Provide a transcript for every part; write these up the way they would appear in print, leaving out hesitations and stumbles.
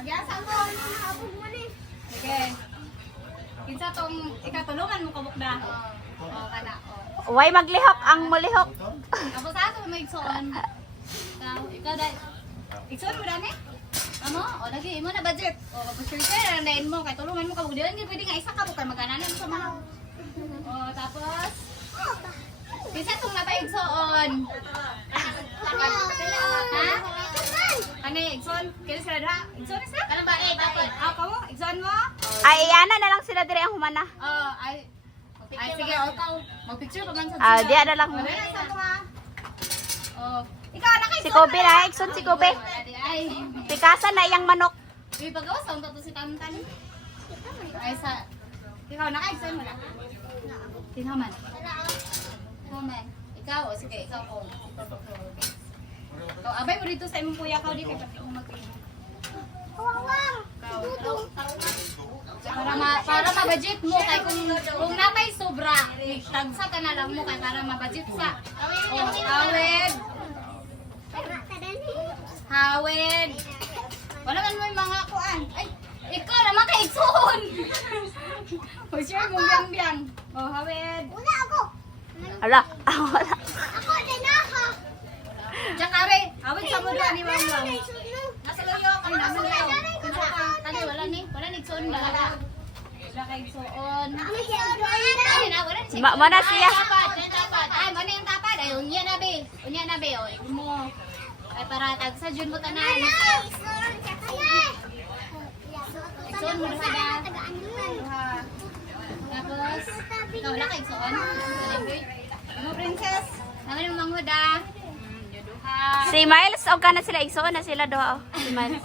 Magyasa ko, ano nakapog mo ni? Sige. Kinsa tong ikatulungan mo kabukda. Oo, kana. Oo. Way maglihok ang mulihok. Tapos ato may igsoon. Ikaw dai. Igsoon mo dani? Amo, o lagi imo na budget. O kapag share ang dain mo kay tulungan mo kabukda lang pwede nga isa ka bukay magkananan mo sa mga. O tapos kinsa tong napaigsoon? Ha? Ani igsoon, kini sila dra. Igsoon isa? Kanang ba dapat? Ah, kamo igsoon mo? Ay, ana na lang sila dire ang humana. Ay sige, ikaw mag-picture pa man sa Ah, di na lang. Wala sa to ha. Oh, ikaw na kay Si Kobe na, ikson si Kobe. Ay, Pikasan na iyang manok. uy pagawas sa to si Tantan. Ay sa ikaw na kay son mo na. Tinaman. Tinaman. Ikaw, o sige, ikaw ko. Ikaw, abay mo dito sa imong kuya ka di kay pati mo mag-video. Kawawang! Para ma-budget mo kay kung napay sobra, tagsa ka na lang mo kay para ma-budget sa. Oh, hawid. Hawid. Wala man mo yung mga kuan. Ay, ikaw naman kay Ikson. O sure mo biyang-biyang. Oh, hawid. Una ako! Ala, wala. Ako din ako! Jakare, hawid sa mo ni Ma'am. Nasa layo! Ay, nasa layo. Kinsa ka? Kani wala ni Ikson wala. Wala kay Ikson. Ay, na wala ni. Mana siya. Ay, mana yung tapad. Ay, unya na be. Unya na be. O, mo. Ay, para tagsa dyan mo tanan. Ikson mo na. Tapos, ikaw wala kay Ikson. Ano, princess? Nangan yung manghuda. Yaduha. Si Miles, o ka na sila igsoon na sila doha. Oh. Si Miles.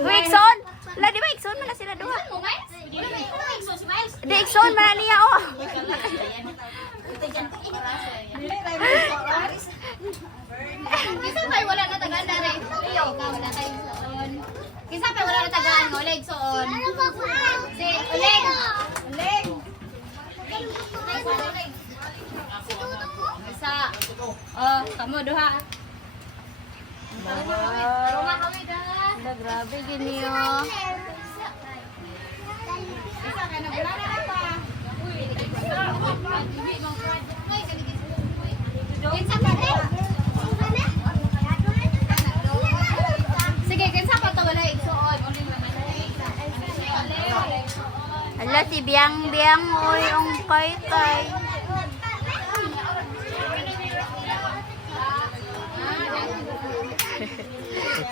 Uy, igsoon. Wala, di ba igsoon man na sila doha? Ano, Miles? Wala kay Ikson si Miles. Di, igsoon man na niya, oh. Dili tayo mag-Ikson. Kisa tayo wala na tagaan na rin. Iyo, ka wala tayo Ikson. Kisa tayo wala na tagaan mo, Oleg Ikson. Si Oleg. Oleg. Isa. Oh, kamu duha. Roma kami dah. Grabe, gini, oh. Isa ka na wala na pa. Uy, isa. Hindi mo project. Uy, kanigis. Kinsa ka rin? Sige, kinsa pa to wala igsuon. Uling naman. Ala, si Biang Biang, oy, ang kay.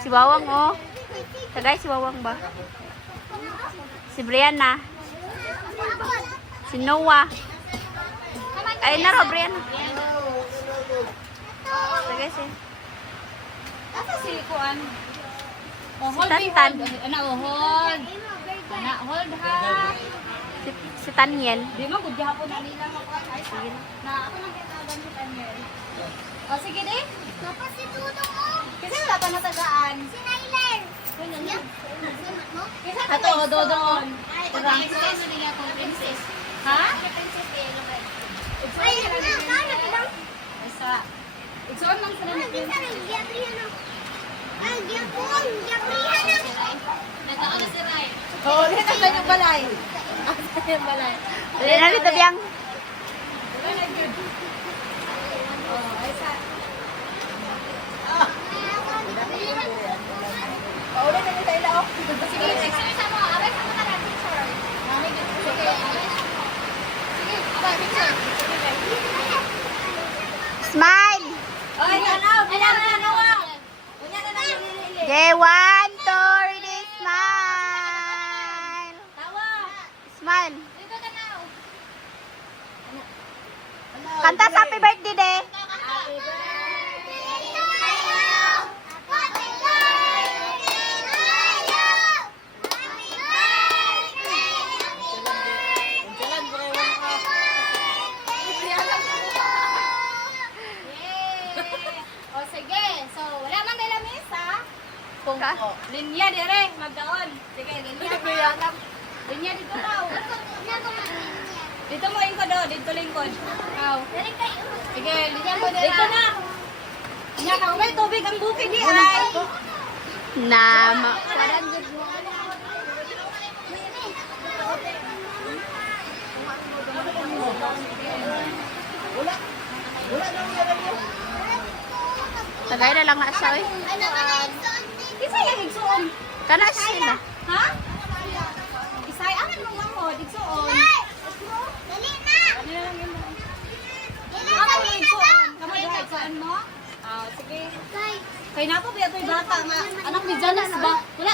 Si Bawang, oh. Tagay si Bawang ba? Si Brianna. Si Noah. Ay, naro, Brianna. Tagay si. Asa si Kuan? Oh, Si hold Tantan. Ana, oh, hold. Ana, hold ha. Si Taniel. Di mo, good hapon na nila makuha. Ay, sige na. Ako lang kitaban si Daniel. O, sige di. Tapos si Tutong ko! Kasi wala pa natagaan. Si Nyler! Sumat mo? Kasi ato, doon. Princess. Ano niya po, princess? Ha? Princess Yellow Red. Ay, Kanan lang! Isa. Igsoon lang sila Ano, ni bisa princess. rin, Gabriel na. Ay, Gapon! Gabriel na! Nagkaan na si Rai. Oh, dito tayo yung balay. Yung balay. Dali na dito, Biang. Wala na good. Oh, ay sa. Paulit na dito ilaw. Sige, picture sa mo. Abay sa mga na picture. Sige, abay. Sige, abay picture. Smile! Oy, tanaw. Tanaw. Unya na lang nilili. Okay, 1, 2, ready, smile! Tawa. Smile! Dito tanaw. Kanta sa happy birthday, de! Happy birthday. Happy birthday to you! Happy O sige, so wala man nila mesa. Ka? Linya dire, magdaon. Sige, linya ka. Linya dito daw. Dito mo ingkod daw, dito lingkod. Aw. Sige, linya mo dito. Dito na. Linya ka, may tubig ang bukid di ay. Na, tagay na lang na siya, oy. Ano ka na igsoon? Isa yung igsoon. Kana sila. Ha? Isay, anan mo lang mo, igsoon. Dali na! Ano na lang yun? Dali Ako na! yung igsoon. Kamu dra, igsoon mo? Ah, sige. Guys, Kay napo ba ito'y bata nga, anak ni Janice ba? Wala,